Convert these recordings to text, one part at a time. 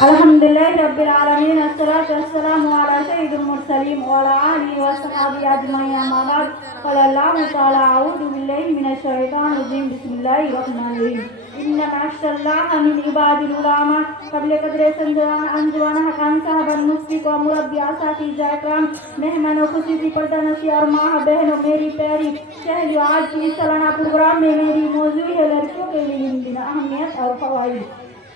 Alhamdulillah Rabbil Alamin. Assalatu wassalamu ala sayyidil mursalin wa ala alihi wa sahbihi ajma'in. Amma ba'd. Qala Allahu ta'ala a'udhu billahi minash shaitanir rajim. Bismillahir rahmanir rahim. Inna ma'ashallaha min ibadil ulama qable qadre anjwana hakan sahaban musfiq wa murabbi asatiza ikram mehmano खुशी पर्दा नशी और माँ बहनों मेरी प्यारी सहेलियों, आज की इस सालाना प्रोग्राम में मेरी मौजूद है लड़कियों के लिए दिन अहमियत और फवाइद।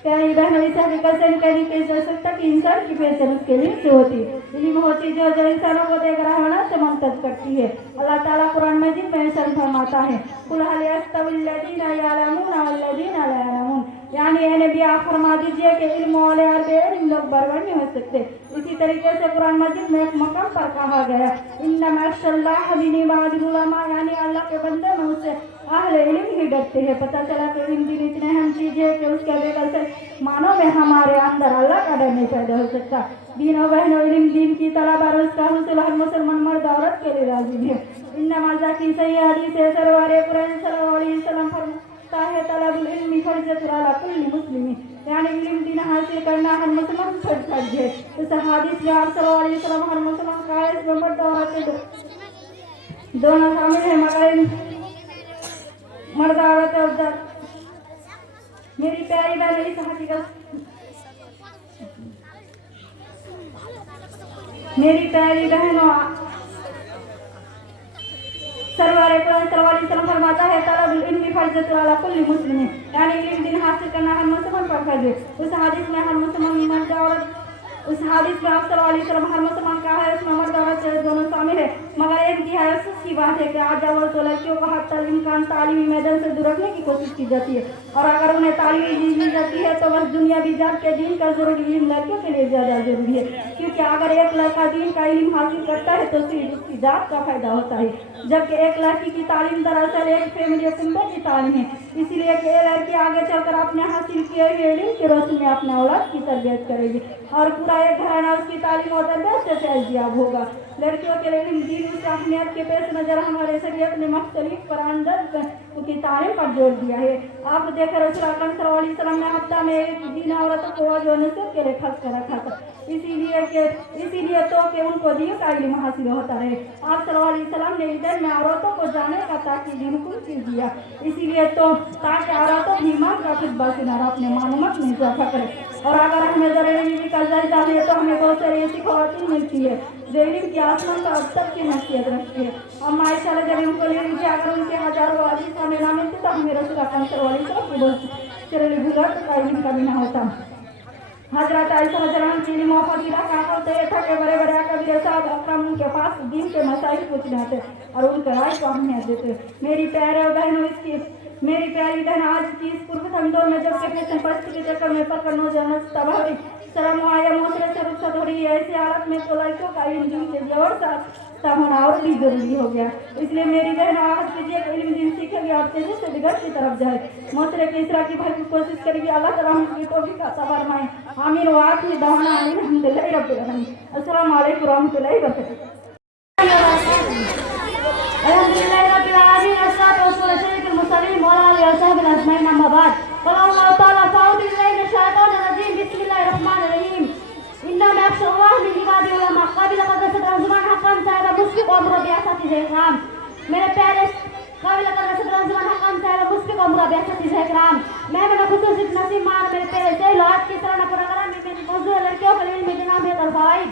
प्यारी बहनों, इस हकीकत से कहीं पेश जा सकता कि इंसान की पहचान उसके लिए से होती इल्म होती जो इंसानों को देख रहना से मुमतज करती है। अल्लाह ताला कुरान मजीद में ऐसा फरमाता है, कुल हल यस्तविल लजीना यअलमून वल लजीना ला यअलमून, यानी ए नबी आप फरमा दीजिए कि इल्म वाले और बेइल्म लोग बराबर नहीं हो सकते। इसी तरीके से कुरान मजीद में एक मकाम पर कहा गया, इन्ना माशअल्लाह मिन इबादिल उलमा, यानी अल्लाह के बंदे में उससे अहले इल्म ही डरते हैं। पता चला कि इल्म दिन इतने अहम चीज है कि उसके बगैर से मानो में हमारे अंदर अल्लाह का डर नहीं पैदा हो सकता। दीनों बहनों, इल्म दीन की तलब और उसका हुसूल हर मुसलमान मर्द औरत के लिए लाजिम है। इन्ना मज़ा की सही हदीस है, सरवारे कुरान सल्लल्लाहु अलैहि वसल्लम फरमाता है, तलबुल इल्मी फर्ज़तुन अला कुल्ली मुस्लिमीन, यानी इल्म दीन हासिल करना हर मुसलमान पर फर्ज है। इस हदीस में आप सल्लल्लाहु अलैहि वसल्लम हर मुसलमान का है, इसमें मर्द औरत दोनों शामिल है, मगर मर्द औरत और मेरी प्यारी बहन इस हकीकत मेरी प्यारी बहनों, सरवारे कुरान सल्लल्लाहु अलैहि वसल्लम फरमाता है, तलबुल इल्मी फर्ज़तुन अला कुल्ली मुस्लिमीन, यानी इल्म दिन हासिल करना हर मुसलमान पर फर्ज है। उस हदीस में हर मुसलमान मर्द औरत उस हदीस में आप सल्लल्लाहु अलैहि वसल्लम हर मुसलमान का है, इसमें मर्द औरत दोनों शामिल है। मगर एक इंतहाई अफसोस की बात है कि आज अव्वल तो लड़कियों को हर तालीमी मैदान से दूर रखने की कोशिश की जाती है, और अगर उन्हें तालीम दी जाती है तो बस दुनियावी जात के दीन का जरूरी इल्म लड़कियों के लिए ज़्यादा जरूरी है, क्योंकि अगर एक लड़का दीन का इल्म हासिल करता है तो सिर्फ उसकी जात का फायदा होता है, जबकि एक लड़की की तालीम दरअसल एक फैमिली कुंबे की तालीम है। इसलिए कि लड़की आगे चलकर अपने हासिल किए हुए इल्म की रोशनी में अपने औलाद की तरबियत करेगी और पूरा एक घराना उसकी तालीम और तरबियत से फैज़याब होगा। लड़कियों के लिए दीन की अहमियत के पेश नज़र हमारे शरीयत ने मुख्तलिफ कुरान की तालीम पर जोर दिया है। आप देखें, रसूल अकरम सल्लल्लाहु अलैहि वसल्लम ने हफ्ता में एक दिन औरतों को जो नसीब के लिए खर्च कर रखा था, इसीलिए तो कि उनको दीन का इल्म हासिल होता रहे। आप सल्लल्लाहु अलैहि वसल्लम ने इधर में औरतों को जाने का ताकीद हुक्म दिया, इसीलिए तो ताकि औरतों की ईमान का खुतबा सुना अपने मालूमात में इजाफा करें। और अगर हमें ज़रूरी का जायजा ले तो हमें बहुत सारी ऐसी ख़वातीन मिलती है जो इल्म की आसमान का अब तक की हैसियत रखती है। अम्मा आयशा जब उनको ले लीजिए, अगर उनके हज़ारों हदीस हमें ना मिलती तो हमें रसूल अकरम सल्लल्लाहु अलैहि वसल्लम की बहुत शरीर बुजुर्ग का इल्म कभी ना होता। हज़रत आयशा रज़ियल्लाहु अन्हा की इल्म और फजीलत का हाल तो ये था कि बड़े बड़े अकबीर साहब अकरम के पास दीन के मसाइल पूछने आते और उनके राय को अहमियत देते। मेरी प्यारी बहन, आज की इस पूर्वतन दौर में जब फैशन परिस्थिति के चक्कर में पकड़ नौजवान तबाह शर्म आया मोहरे से रुखसत हो रही है, ऐसी हालत में तो लड़कियों का इल्म दीन से जोर सा होना और भी जरूरी हो गया। इसलिए मेरी बहन आहत कीजिए कि इल्म दीन सीखेगी और तेजी से बिगड़ की तरफ जाए, मोहरे की इसरा की भरपूर कोशिश करेगी। अल्लाह ताला हमकी तौफीक अता फरमाए, आमीन व आखिर दवाना अल्हम्दुलिल्लाह रब्बिल आलमीन। अस्सलामु अलैकुम व रहमतुल्लाहि व बरकातहू। अल्हम्दुलिल्लाह रब्बिल आलमीन, अस्सलातु वस्सलामु अला सय्यिदिल मुरसलीन व अला आलिहि व सहबिहि अजमईन, अम्मा बाद। क़ाल अल्लाहु तआला फ़अऊज़ु बिल्लाहि मिनश शैतानिर रजीम, बिस्मिल्लाहिर रहमानिर रहीम। इन्ना मअशअल्लाह मिन इबादिल उलमा क़ाबिल क़दर ज़ुबान हक़्क़न साहिब मुस्बिक़ व मुरब्बी असातिज़ा इकराम। मेरे प्यारे काबिल क़दर ज़ुबान हक़्क़न साहिब मुस्बिक़ व मुरब्बी असातिज़ा इकराम, मैं खुसूसी नसीब मान मेरे प्यारे सहेलियों, आज की सालाना प्रोग्राम में मेरी मौजूद है लड़कियों के इल्म में अहमियत और फ़वाइद।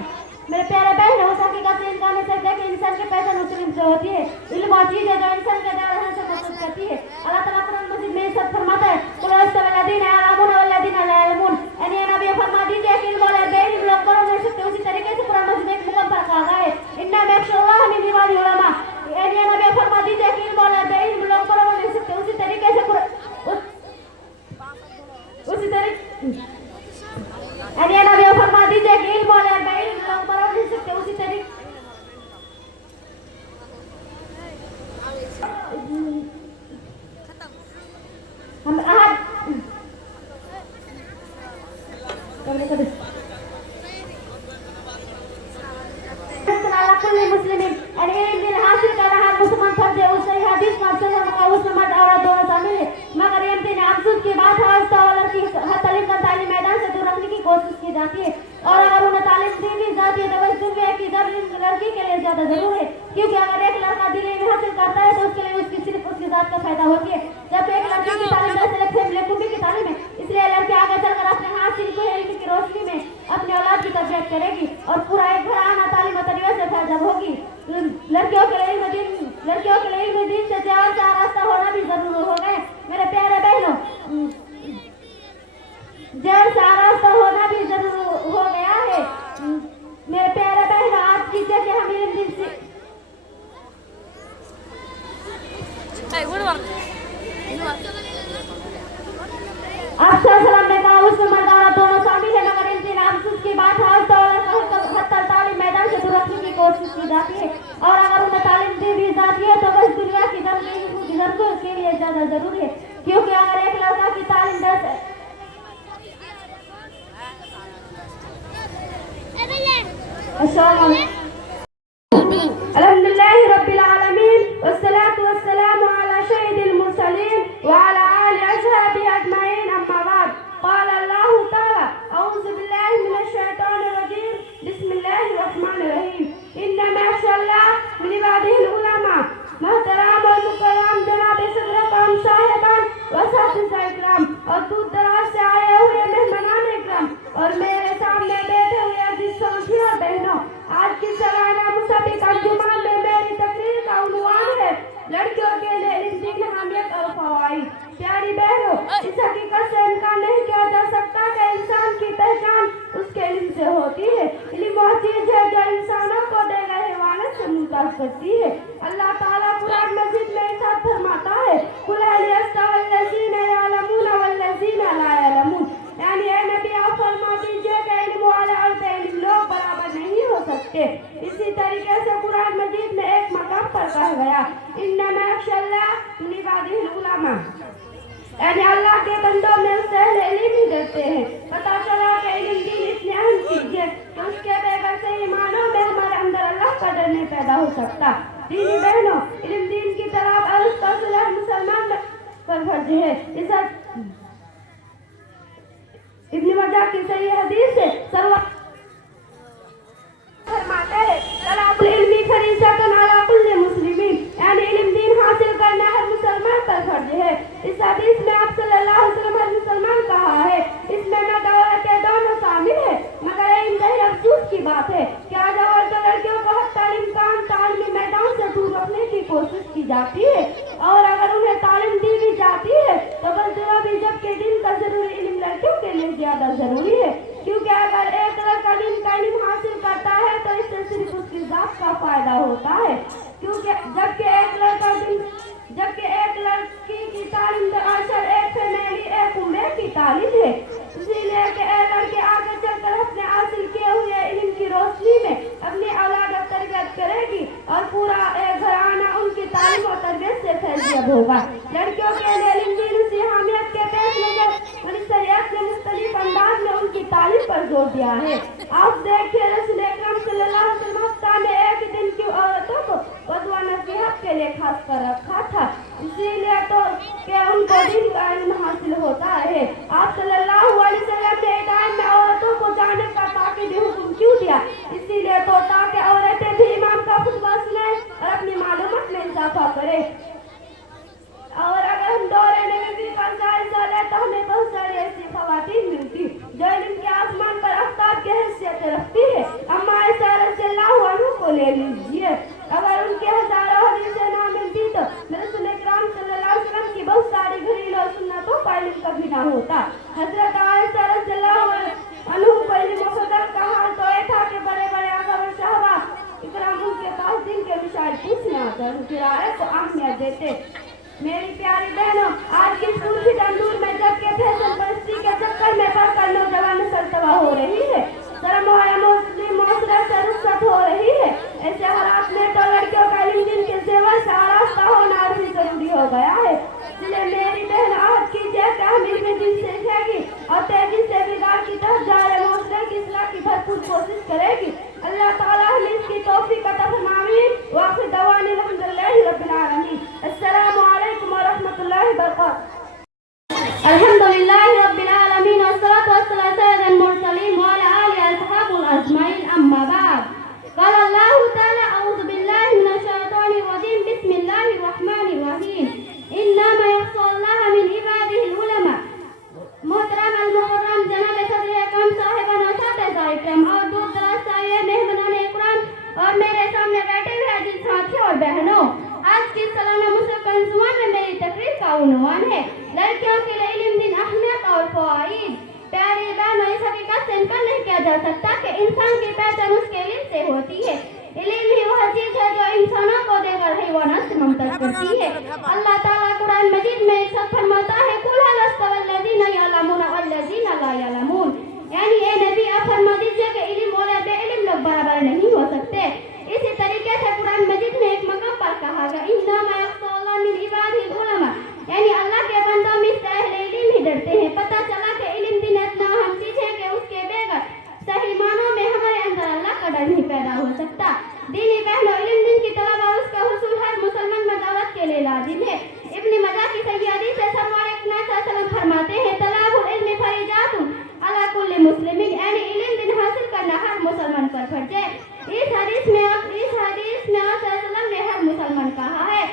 मेरे प्यारे बहन, उस हकीकत से इनकार नहीं सकते कि इंसान की पहचान उस इल्म से होती है। इल्म वो चीज़ है जो इंसान के दायरे से महसूस करती है। अल्लाह ताला कुरान मजीद में इरशाद फरमाता है, कुल यस्तविल लज़ीना यअलमून वल लज़ीना ला यअलमून, यानी नबी फरमा दीजिए कि इल्म वाले बेइल्म लोग बराबर नहीं सकते। उसी तरीके से कुरान मजीद में एक मुकाम पर कहा गया है, इन्ना मअशअल्लाह मिन इबादिल उलमा, यानी नबी फरमा दीजिए कि इल्म वाले बेइल्म लोग बराबर नहीं सकते। उसी तरीके से यानी नबी फरमा दीजिए कि इल्म वाले बेइल्म लोग बराबर नहीं सकते। उसी तरीके हम आज मुस्लिम हासिल कर रहा मुसलमान फर्ज है। उस सही हदीस में उसमें मर्द औरत दोनों शामिल है, मगर ये अफसोस की बात है, जाती है, और अगर उन्हें तालीम दी भी जाती है तो बस दुनिया की दर लड़की के लिए ज्यादा जरूर है, क्योंकि अगर एक लड़का दिल इल्म हासिल करता है तो उसके लिए उसकी सिर्फ उसकी जात का फायदा होती है, जबकि एक लड़की की तालीम दरअसल फैमिली कुंबी की तालीम है। इसलिए लड़की आगे चलकर अपने हासिल को इल्म की रोशनी में अपनी औलाद की तरबियत करेगी और पूरा एक घराना तालीम और तरीके से फैजाब होगी। लड़कियों के लिए इल्म दीन से जान से रास्ता होना भी जरूर हो गए। मेरे प्यारे बहनों, जैन से रास्ता होना भी जरूर हो गया है। मेरे प्यारे बहनों, आज की जगह हम इल्म दीन से अफसर सलाम ने कहा उसमें मर्दाना दोनों शामिल है, मगर इन तीन अफसोस की बात है तो तालीम मैदान से दूर रखने की कोशिश की जाती है, और अगर उन्हें तालीम दी भी जाती है तो बस दुनिया की जरूरत के लिए ज्यादा जरूरी है, क्योंकि अगर एक लड़का की तालीम अल्हम्दुलिल्लाह रब्बिल आलमीन वस्सलातु वस्सलामु अला सय्यिदिल मुरसलीन व अला आलिहि असहाबिहि अजमईन, अम्मा बाद। क़ाल अल्लाहु तआला अऊज़ु बिल्लाहि मिनश शैतानिर रजीम, बिस्मिल्लाहिर रहमानिर रहीम, इन्नमा यख्शल्लाह मिन इबादिहिल उलमा। मोहतरम और मुकर्रम जनाब सदर साहिबान व साथी इकराम और दूर दराज से आए हुए मेहमानान इकराम और मेरे सामने बैठे हुए अजीज साथियों और बहनों, आज की सालाना मुसाबिक अंजुमन में मेरी तकरीर का उन्वान है लड़कियों के लिए इल्म दीन अहमियत और फवाइद। प्यारी बहनों, इस हकीकत से इनकार नहीं किया जा सकता कि इंसान की पहचान उसके इल्म से होती है। इल्म वो चीज है जो इंसानों को दी गई हिवानत से मुमताज करती है। अल्लाह ताला कुरान मजीद में इरशाद फरमाता है, कुल हल यस्तवी लज़ीना यअलमून वल्लज़ीना ला यअलमून, यानी ए नबी आप फरमा दीजिए कि इल्म वाले और बेइल्म लोग बराबर नहीं हो सकते। इसी तरीके से कुरान मजीद में एक मकाम पर कहा गया, इन्नमा यख्शल्लाह मिन इबादिहिल उलमा, यानी अल्लाह के बंदों में उससे अहले इल्म ही डरते हैं। पता चला कि इल्म दीन इतनी अहम चीज है कि उसके बगैर से ईमानों में हमारे अंदर अल्लाह का डर नहीं पैदा हो सकता। दीनी बहनों, इल्म दीन की तरफ अरुस्तुल्लाह मुसलमान पर फर्ज है। इस इब्न मजा की सही हदीस से फरमाते हैं, तलाबुल इल्मी फरीज़तुन अला कुल्ली मुस्लिमीन, यानी इल्म दीन हासिल करना हर मुसलमान पर फर्ज है। इस हदीस में आप सल्लल्लाहु अलैहि वसल्लम हर मुसलमान कहा है, इसमें मर्द और औरतें दोनों शामिल है, मगर इंतहाई अफसोस की बात है कि आज औरतों लड़कियों को हक तालीमी मैदान से दूर रखने की कोशिश की जाती है, और अगर उन्हें तालीम दी भी जाती है तो बस जवाबी जब के दिन का जरूरी इल्म लड़कियों के लिए ज्यादा जरूरी है, क्योंकि अगर एक लड़का दिन का इल्म हासिल करता है तो इससे सिर्फ उसकी जात का फायदा होता है, क्योंकि जबकि एक लड़की की तालीम दरअसल एक फैमिली एक उम्र की तालीम है। इसीलिए कि एक लड़की आगे चलकर अपने हासिल किए हुए इल्म की रोशनी में अपनी औलाद और तरबियत करेगी और पूरा एक घराना उनकी तालीम और तरबियत से फैज़याब होगा। लड़कियों के लिए इल्म दीन उसी अहमियत के पेश नजर और शरीयत ने मुख्तलिफ अंदाज में उनकी तालीम पर जोर दिया है। आप देखिए, रसूल अकरम सल्लल्लाहु अलैहि वसल्लम हफ्ता में एक दिन की औरतों को वज़ू नसीहत के लिए खास कर रखा था, इसीलिए तो कि उनको दिन का इल्म हासिल होता है। आप सल्लल्लाहु अलैहि वसल्लम ने हिदायत में औरतों को जाने का ताकीदी हुक्म क्यों दिया? इसीलिए तो ताकि औरतें भी इमाम का खुतबा सुने और अपनी मालूमात में इजाफा करें। और अगर हम दौरे नबी का जायजा लें तो हमें बहुत सारी ऐसी खवातीन मिलती जो इल्म के आसमान पर आफ्ताब की हैसियत रखती है। अम्मा आयशा रज़ियल्लाहु अन्हा को ले लीजिए, अगर उनके हजारों हदीसें ना मिलती तो रसूल अकरम सल्लल्लाहु अलैहि वसल्लम की बहुत सारी घरेलू और सुन्नतों का इल्म कभी ना होता। हजरत आयशा रज़ियल्लाहु अन्हा को इल्म फज़ल का हाल तो ये था कि बड़े बड़े आगम साहबा इकराम उनके पास दिन के विषय पूछने आते हैं, उनकी राय को अहमियत देते। मेरी प्यारी बहनों, आज की सूफी तंदूर में जग के फैशन परिस्थिति के चक्कर में पड़कर नौजवान नस्ल तबाह हो रही है, शर्म मुस्लिम मौसरा से रुखसत हो रही है। ऐसे हालात में तो लड़कियों का इल्म दीन के सेवा से आरास्ता होना भी जरूरी हो गया है। इसलिए मेरी बहन आज कीजिए कि हम इल्म दीन सीखेगी और तेजी से बिगाड़ की तरफ जा रहे मौसरे की इस्लाह की भरपूर कोशिश करेगी। अल्लाह ताला हमें इसकी तौफीक अता फरमाए। वाखिर दवानी अल्हम्दुलिल्लाहि रब्बिल आलमीन। अस्सलामु अलैकुम व रहमतुल्लाहि व बरकातहू। अल्हम्दुलिल्लाहि موضوعات میں میری تقریر کا عنوان ہے لڑکیوں کے لیے علم دین اہمیت اور فوائد۔ پیاری بہنوں، اس حقیقت سے انکار نہیں کیا جا سکتا کہ انسان کی پہچان اس کے علم سے ہوتی ہے۔ علم ہی وہ چیز ہے جو انسانوں کو دے کر حیوانات سے ممتاز کرتی ہے۔ اللہ تعالیٰ قرآن مجید میں ارشاد فرماتا ہے قُلْ هَلْ يَسْتَوِي الَّذِينَ يَعْلَمُونَ وَالَّذِينَ لَا يَعْلَمُونَ، یعنی اے نبی آپ فرما دیجئے کہ علم والے بے علم لوگ برابر نہیں ہو سکتے۔ اسی طریقے سے قرآن مجید میں ایک مقام پر کہا گیا إِنَّمَا يَخْشَى اللَّهَ مِنْ عِبَادِهِ الْعُلَمَاءُ، یعنی اللہ کے بندوں میں سے اہل علم ہی ڈرتے ہیں۔ پتہ چلا کہ علم دین اتنا اہم چیز ہے کہ اس کے بغیر صحیح معنوں میں ہمارے اندر اللہ کا ڈر نہیں پیدا ہو سکتا۔ دینی بہنوں، علم دین کی طلب اور اس کا حصول ہر مسلمان مرد عورت کے لیے لازم ہے۔ ابن ماجہ کی صحیح حدیث سے سرور اکرم صلی اللہ علیہ وسلم فرماتے ہیں طلب العلم فریضۃ علی کل مسلم، یعنی علم دین حاصل کرنا ہر مسلمان پر فرض ہے۔ اس حدیث میں آپ صلی اللہ علیہ وسلم نے ہر مسلمان کہا ہے،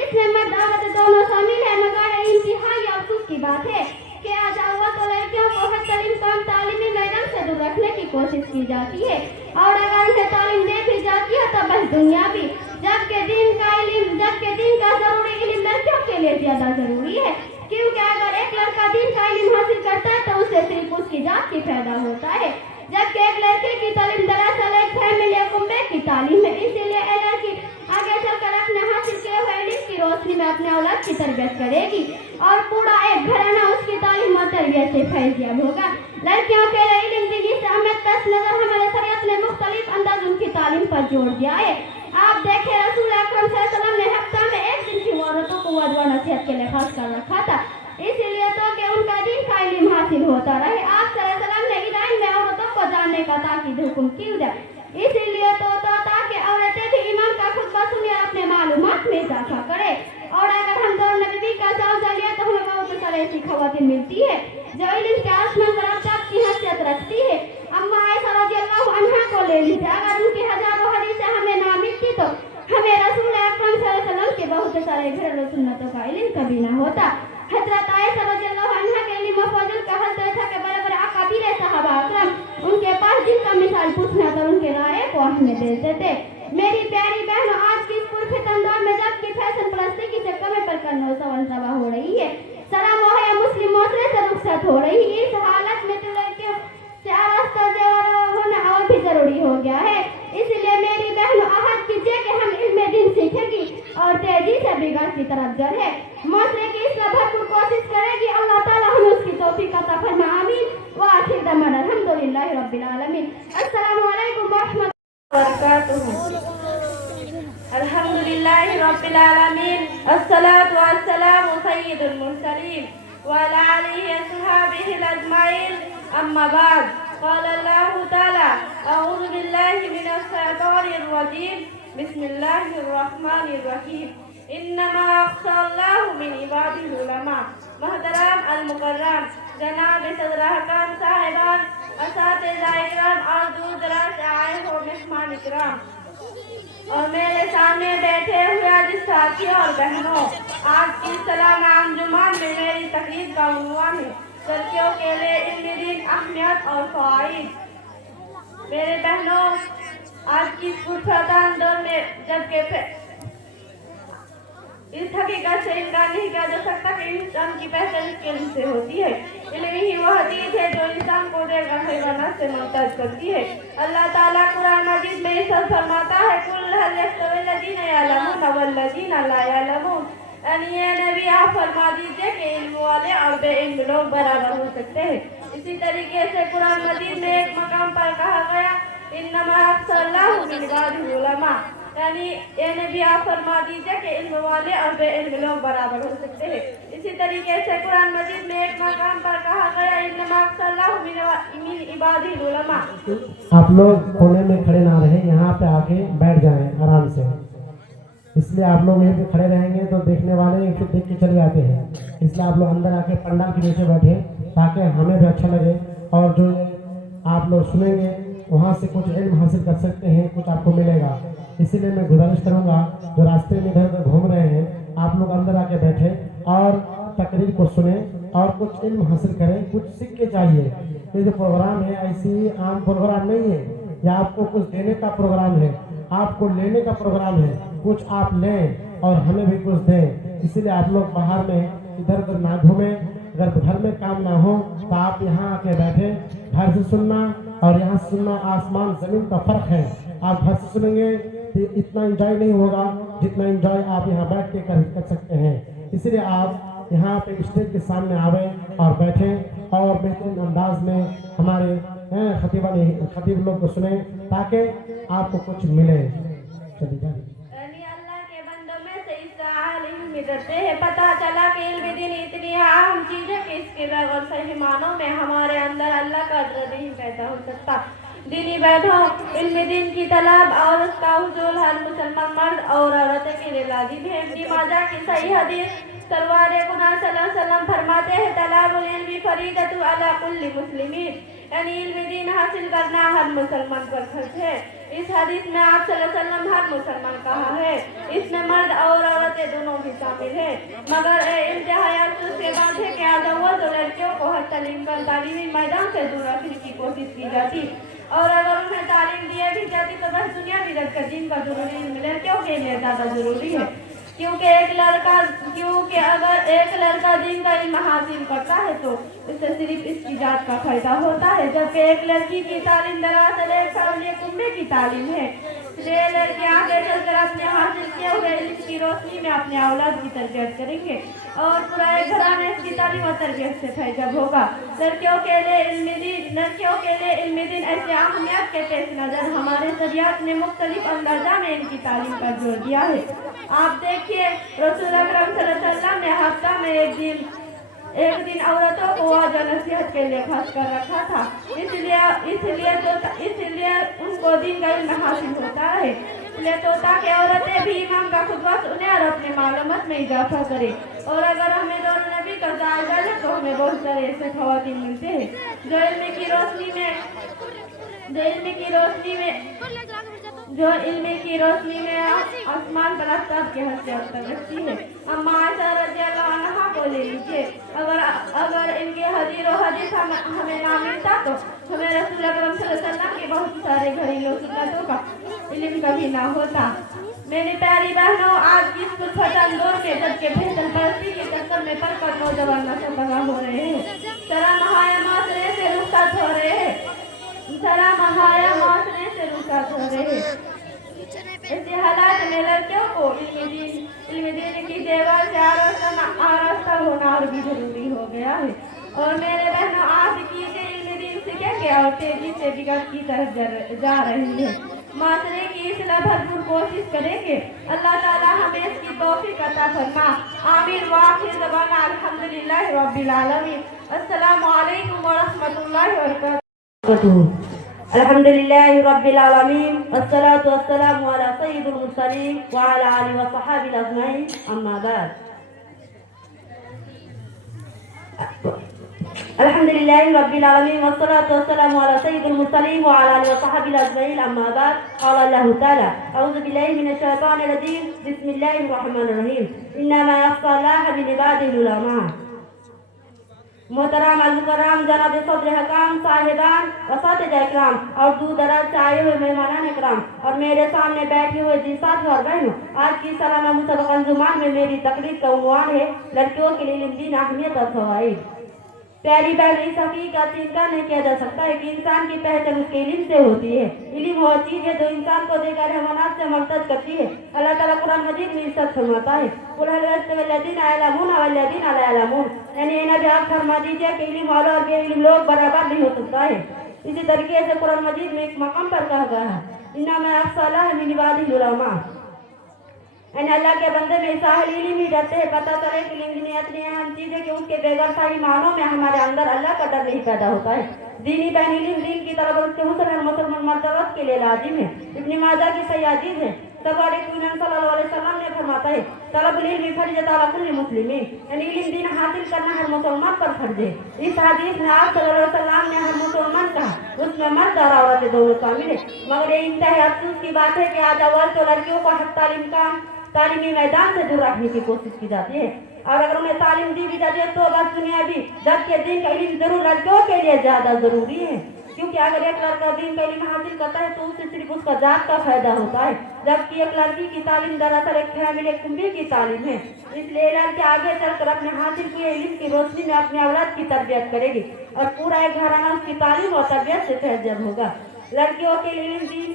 اس میں مرد عورت دونوں شامل ہے، مگر انتہائی افسوس کی بات ہے کہ آج عورت اور لڑکیوں کو حتی الامکان تعلیمی میدان سے دور رکھنے کی کوشش کی جاتی ہے، اور اگر انہیں تعلیم دے دی جاتی ہے تو بس دنیاوی، جبکہ دین کا ضروری علم لڑکیوں کے لیے زیادہ ضروری ہے، کیونکہ اگر ایک لڑکا دین کا علم حاصل کرتا ہے تو اسے صرف اس کی ذات کی فائدہ ہوتا ہے، جبکہ ایک لڑکے کی تعلیم دراصل ایک فیملی یا کنبے کی تعلیم ہے۔ اسی لیے ایک لڑکی آگے چل کر اپنے حاصل کیے ہوئے علم کی روشنی میں اپنے اولاد کی تربیت کرے گی اور پورا ایک گھرانہ اس کی تعلیم و تربیت سے فیض یاب ہوگا۔ لڑکیوں کے علم دین کی اہمیت کا نظر ہمارے شریعت نے مختلف انداز ان کی تعلیم پر جوڑ دیا ہے۔ آپ دیکھیں رسول اکرم صلی اللہ علیہ وسلم نے ہفتہ میں ایک دن کی عورتوں کو وعظ و نصیحت کے لیے خاص کر رکھا تھا، اسی لیے تو کہ ان کا دین کا علم حاصل ہوتا رہے۔ آپ صلی اللہ علیہ وسلم نے عیدین میں عورتوں کو جاننے کا تاکید حکم کیا، اسی لیے تو تاکہ عورتیں بھی امام کا خطبہ سنیں اور اپنے معلومات میں اضافہ کرے۔ اور اگر ہم دور نبی کا جائزہ لیں تو ہمیں بہت سارے ایسی خواتین ملتی ہے جو علم کے آسمان پر افطار کی حیثیت رکھتی ہے۔ اما عائشہ رضی اللہ عنہا کو لے لیجیے، اگر ان کی ہزاروں حدیثیں ہمیں نہ ملتی تو ہمیں رسول اکرم صلی اللہ علیہ وسلم کے بہت سارے گھریلو سنتوں کا علم کبھی نہ ہوتا۔ حضرت عائشہ رضی اللہ عنہا کے علم و فضل کا حل تو تھا کہ بڑے بڑے اکابر صحابہ اکرام ان کے پاس جن کا مثال پوچھنا تو ان کے رائے کو اہمیت دیتے تھے۔ میری پیاری بہنوں، آج کی اس پرفتن دور میں جب کہ فیشن پرستی سے کمی پر کرنا سوال ہو رہی ہے، سرا موہیا مسلم معاشرے سے رخصت ہو رہی ہے، اس حالت میں تو لڑکیوں سے آراستہ زیور ہونا اور بھی ضروری ہو گیا ہے۔ اس لیے میری بہنوں عہد کیجیے کہ ہم علم دین سیکھیں گی اور تیزی سے بگاڑ کی طرف جڑیں، معاشرے کی اصلاح بھرپور کوشش کرے گی۔ اللہ تعالیٰ ہمیں اس کی توفیق عطا فرمائے، آمین وآخر دعوانا الحمدللہ رب العالمین۔ السلام علیکم ورحمۃ اللہ وبرکاتہ۔ الحمدللہ رب العالمین، الصلاۃ والسلام سید المرسلین وعلی آلہ وصحبہ اجمعین، اما بعد، قال اللہ تعالی اعوذ باللہ من الشیطان الرجیم، بسم اللہ الرحمن الرحیم، انما یخشی اللہ من عبادہ العلماء۔ محترم المکرم جناب صدر احکام صاحبان، اساتذہ اکرام اور دور دراز سے آئے ہو مہمان اکرام، اور میرے سامنے بیٹھے ہوئے عزیز ساتھیوں اور بہنوں، آج کی سالانہ انجمن میں میری تقریر کا عنوان ہے لڑکیوں کے لیے علم دین اہمیت اور فوائد۔ میرے بہنوں، آج کی پرفتن دور میں جبکہ اس حقیقت سے انکار نہیں کیا جا سکتا کہ انسان کی پہچان اس کے علم سے ہوتی ہے۔ علم ہی وہ چیز ہے جو انسان کو دے کر حیوانات سے ممتاز کرتی ہے۔ اللہ تعالیٰ قرآن مجید میں ارشاد فرماتا ہے قُلْ هَلْ يَسْتَوِي الَّذِينَ يَعْلَمُونَ وَالَّذِينَ لَا يَعْلَمُونَ، یعنی اے نبی آپ فرما دیجئے کہ علم والے اور بے علم لوگ برابر ہو سکتے ہیں۔ اسی طریقے سے قرآن مجید میں ایک مقام پر کہا گیا انما یخشی اللہ من عبادہ العلماء، یعنی اے نبی آپ فرما دیجئے کہ علم والے اور بے علم لوگ برابر ہو سکتے ہیں۔ اسی طریقے سے قرآن مجید میں ایک مقام پر کہا گیا انما یخشی اللہ من عبادہ العلماء۔ آپ لوگ کونے میں کھڑے نہ رہیں، یہاں پہ آگے بیٹھ جائیں آرام سے، اس لیے آپ لوگ یہیں پہ کھڑے رہیں گے تو دیکھنے والے پھر دیکھ کے چلے جاتے ہیں، اس لیے آپ لوگ اندر آ کے پنڈال کے نیچے بیٹھیں تاکہ ہمیں بھی اچھا لگے، اور جو آپ لوگ سنیں گے وہاں سے کچھ علم حاصل کر سکتے ہیں، کچھ آپ کو ملے گا۔ اسی لیے میں گزارش کروں گا جو راستے میں ادھر ادھر گھوم رہے ہیں آپ لوگ اندر آ کے بیٹھیں اور تقریر کو سنیں اور کچھ علم حاصل کریں، کچھ سیکھ کے چاہیے۔ یہ جو پروگرام ہے ایسی عام پروگرام نہیں ہے، یہ آپ کو کچھ دینے کا پروگرام ہے، آپ کو لینے کا پروگرام ہے، کچھ آپ لیں اور ہمیں بھی کچھ دیں۔ इसीलिए आप लोग बाहर में इधर उधर ना घूमें। अगर घर में काम ना हो तो आप यहाँ आके बैठे, घर से सुनना और यहाँ से सुनना आसमान जमीन का फर्क है। आप घर से सुनेंगे तो इतना एंजॉय नहीं होगा जितना एंजॉय आप यहाँ बैठ के कर सकते हैं। इसलिए आप यहाँ पे स्टेज के सामने आवे और बैठे और बेहतरीन अंदाज में हमारे खतीब लोग को सुने ताकि आपको कुछ मिले। चलिए जाइए। अल्लाह के बंदों में से इस आलिम में डरते हैं। पता चला कि इल्म दिन इतनी अहम चीज है कि इसके बगैर सही मानों में हमारे अंदर अल्लाह का डर नहीं पैदा हो सकता। दीनी बैठो इल्म दिन की तलब और उसका हुजूर हर मुसलमान मर्द और औरत के लिए लाजिम है। इब्न माजा की सही हदीस सरवार कुरान सल्लल्लाहु अलैहि वसल्लम फरमाते हैं तलाबुल इल्मी फरीदतु अला कुल्ली मुस्लिमीन, यानी इल्म दिन हासिल करना हर मुसलमान पर फर्ज है। इस हदीस में आप सल्लल्लाहु अलैहि वसल्लम हर मुसलमान कहा है, इसमें मर्द और औरतें दोनों भी शामिल है। मगर इंतहाई अफसोस के बात है कि आज अव्वल तो लड़कियों को हर तालीम पर तालीमी मैदान से दूर रखने की कोशिश की जाती, और अगर उन्हें तालीम दी भी जाती तो बस दुनिया भी रख कर दिन का जरूरी लड़कियों के लिए ज़्यादा जरूरी है। क्योंकि अगर एक लड़का दिन का इल्म हासिल करता है तो इससे सिर्फ इसकी जात का फायदा होता है, जबकि एक लड़की की तालीम दरअसल एक फर्ज कुंबे की तालीम है। इसलिए लड़कियां आगे चलकर अपने हासिल किए हुए इल्म की रोशनी में अपने औलाद की तरबियत करेंगे और पूरा एक घराना इसकी तालीम और तरबियत से फैजब होगा। लड़कियों के लिए इल्म दिन ऐसी अहमियत के पेश नजर हमारे शरीयत ने मुख्तलिफ अंदाजा में इनकी तालीम पर जोर दिया है। आप देखिए रसूल अकरम सल्लल्लाहु अलैहि वसल्लम ने हफ्ता में एक दिन औरतों को वाज नसीहत के लिए खास कर रखा था, इसलिए उनको दिन का इल्म हासिल होता है। इसलिए तो ताकि औरतें भी इमाम का खुतबा सुने और अपने मालूमात में इजाफा करें। और अगर हमें दौर नबी का जायजा ले तो हमें बहुत सारे ऐसे खवातीन मिलते हैं जो इल्म की रोशनी में आसमान पर आफ्ताब की हैसियत रखती है। अम्मा आयशा रज़ियल्लाहु अन्हा को ले लीजिए, अगर इनके हदीस हमें ना मिलता तो हमें रसूल अकरम सल्लल्लाहु अलैहि वसल्लम के बहुत सारे घरेलू सुन्नतों का इल्म कभी ना होता। मेरी प्यारी बहनों, आज की इस फतन दौर में जबकि बेहतर परस्ती के चक्कर में पलकर नौजवान नशा बगा हो रहे हैं, शरा महाया माशरे से रुखसत हो रहे हैं, ऐसे हालात में लड़कियों को इल्म दीन की देवर से आरास्ता होना और भी जरूरी हो गया है। और मेरे बहनों, आज की इल्म दीन सीखेंगे और तेजी से बिगड़ की तरफ जा रही है। माशरे की इसलिए भरपूर कोशिश करेंगे। अल्लाह ताला हमें इसकी तौफीक अता फरमा। आमीन। वाखिर दवाना अल्हम्दुलिल्लाहि रब्बिल आलमीन। अस्सलामु अलैकुम व रहमतुल्लाहि व बरकातुहू। अल्हम्दुलिल्लाहि रब्बिल आलमीन वस्सलातु वस्सलामु अला सय्यिदिल मुरसलीन व अला आलिहि व सहाबिहि अजमईन, अम्मा बाद। अल्हम्दुलिल्लाहि रब्बिल आलमीन वस्सलातु वस्सलामु अला सय्यिदिल मुरसलीन व अला आलिहि व सहाबिहि अजमईन, अम्मा बाद। क़ाल अल्लाहु तआला अऊज़ु बिल्लाहि मिनश शैतानिर रजीम बिस्मिल्लाहिर रहमानिर रहीम इन्नमा यख्शाल्लाह मिन इबादिहिल उलमा। मोहतरम अल-मुकर्रम जनाब सदर हकाम साहिबान वसातिज़ा इकराम और दूर दराज से आए हुए मेहमानान इकराम और मेरे सामने बैठे हुए जी साथी और बहनों, आज की सालाना मुसबका अंजुमान में मेरी तकरीर का उन्वान है लड़कियों के लिए इल्म दीन अहमियत और फवाइद। प्यारी बहन, इस हकीकत से इनकार नहीं किया जा सकता है कि इंसान की पहचान उसके इल्म से होती है। इल्म वो चीज है जो इंसान को देकर हैवानात से मर्तज करती है। अल्लाह ताला कुरान मजीद में इरशाद फरमाता है, कुल हल यस्तविल्लज़ीना यअलमून वल्लज़ीना ला यअलमून, यानी नबी आप फरमा दीजिए कि इल्म वालों और बेइल्म लोग बराबर नहीं हो सकता है। इसी तरीके से कुरान मजीद में एक मकाम पर कहा गया है, इन्नमा यख्शाल्लाह मिन इबादिहिल उलमा, यानी अल्लाह के बंदे में साहिल इल्म ही डरते हैं। पता चले कि इतनी अहम चीज है कि उसके बेगर सही मानों में हमारे अंदर अल्लाह का डर नहीं पैदा होता है। दीनी बहन इल्म दीन की तरफ उसके मुसलमान मर्तबत के लिए लाजिम है। इब्न माजा की सही हदीस है, सरकार सल्लल्लाहु अलैहि वसल्लम ने फरमाता है तलबुल इल्मी फरीज़तुन अला कुल्ली मुस्लिमीन, यानी इल्म दीन हासिल करना हर मुसलमान पर फर्ज है। इस हदीस में आप सल्लल्लाहु अलैहि वसल्लम ने हर मुसलमान कहा, उसमें मर्द और औरतें दोनों शामिल है। मगर ये इंतहाई अफसोस की बात है कि आज अव्वल तो लड़कियों को हक तालीमी मैदान से दूर रखने की कोशिश की जाती है, और अगर उन्हें तालीम दी भी जाती है तो बस दुनिया भी जबकि दिन का इल्म जरूर लड़कियों के लिए ज्यादा जरूरी है। क्योंकि अगर एक लड़का दिन का इल्म हासिल करता है तो उससे सिर्फ उसका जात का फायदा होता है, जबकि एक लड़की की तालीम दरअसल एक फैमिली कुंबे की तालीम है। اس لیے لڑکی آگے چل کر اپنے حاصل کیے علم کی روشنی میں اپنے اولاد کی تربیت کرے گی اور پورا ایک گھرانہ اس کی تعلیم اور تربیت سے تہذیب ہوگا. لڑکیوں کے علم دین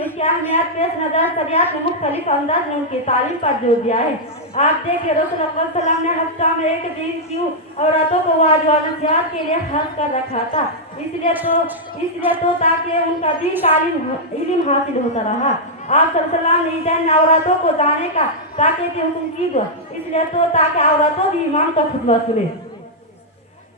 اس کی اہمیت پیش نظر شریعت نے مختلف انداز میں ان کی تعلیم پر زور دیا ہے. آپ دیکھیں رسول اللہ صلی اللہ علیہ وسلم نے ہفتہ میں ایک دن کیوں عورتوں کو واجب و نصیحت کے لیے خاص کر رکھا تھا. اس لیے تو تاکہ ان کا دین کا علم حاصل ہوتا رہا. آپ صلی اللہ علیہ وسلم نے عیدین عورتوں کو جانے کا تاکہ حکم کی گو اس لیے تو تاکہ عورتوں بھی ایمان کا خطبہ سنے.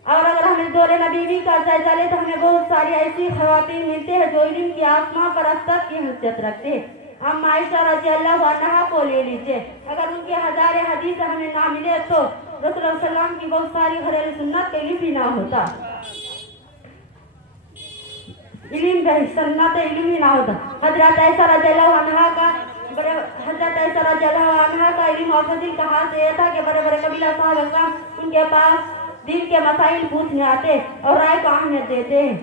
اور اگر ہمیں دور نبی کا جائزہ لے تو ہمیں بہت ساری ایسی خواتین ملتے ہیں جو علم کی آسمان پر استاد کی حیثیت رکھتے ہیں. ہم عائشہ رضی اللہ عنہا کو لے لیجیے. اگر ان کے ہزار حدیث ہمیں نہ ملے تو رسول اللہ صلی اللہ علیہ وسلم کی بہت ساری گھریلو سنت کا علم بھی نہ ہوتا. سنت علم ہی نہ ہوتا. حضرت عائشہ رضی اللہ عنہا کا علم اور فضل کا حال یہ تھا کہ بڑے بڑے قبیلہ صاحب اکرام ان کے پاس دین کے مسائل پوچھنے آتے اور رائے کو اہمیت دیتے ہیں.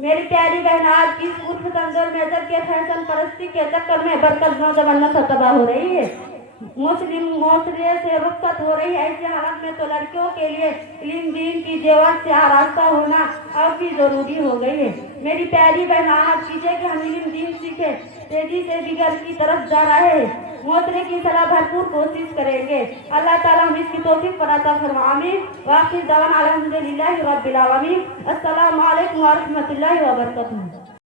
میری پیاری بہن آج کی صورت تنظر میں جب کے فیشن پرستی کے چکر میں برکت نوجوان نسل تباہ ہو رہی ہے. مسلم معاشرے سے رخصت ہو رہی ہے. ایسی حالت میں تو لڑکیوں کے لیے علم دین کی جیوت سے آراستہ ہونا اور بھی ضروری ہو گئی ہے. میری پیاری بہن آج کیجیے کہ ہم علم دین سیکھیں. تیزی سے بگڑ کی طرف جا رہے ہیں. معاشرے کی صلاح بھرپور کوشش کریں گے. اللہ تعالیٰ ہم اس کی توفیق پر عطا فرمائے. آمین. واخر دعوانا الحمدللہ رب العالمین. السلام علیکم ورحمۃ اللہ وبرکاتہ.